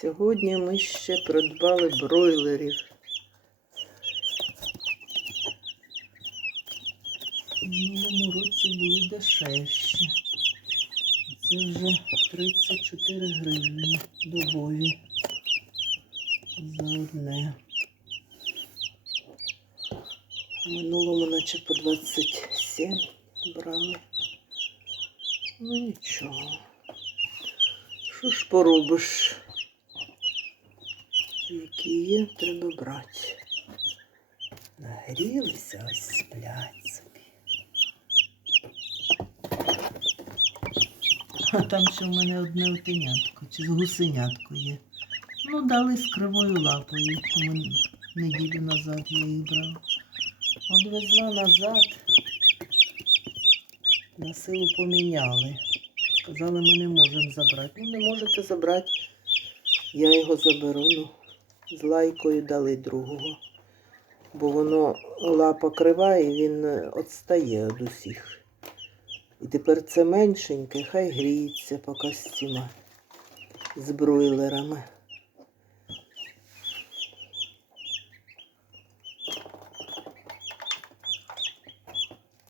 Сьогодні ми ще придбали бройлерів. В минулому році були дешевші. Це вже 34 гривні добові за одне. В минулому наче по 27 брали. Ну нічого. Що ж поробиш? Які є, треба брати. Нагрілися, ось сплять собі. А там ще в мене одне отенятко, чи з гусенятко є. Ну, дали з кривою лапою. Неділю назад я їх брав. Одвезла назад. На силу поміняли. Сказали, ми не можемо забрати. Ну, не можете забрати. Я його заберу. Ну, з лайкою дали другого. Бо воно лапа крива і він е, відстає від усіх. І тепер це меншеньке, хай гріється поки з цими з бройлерами.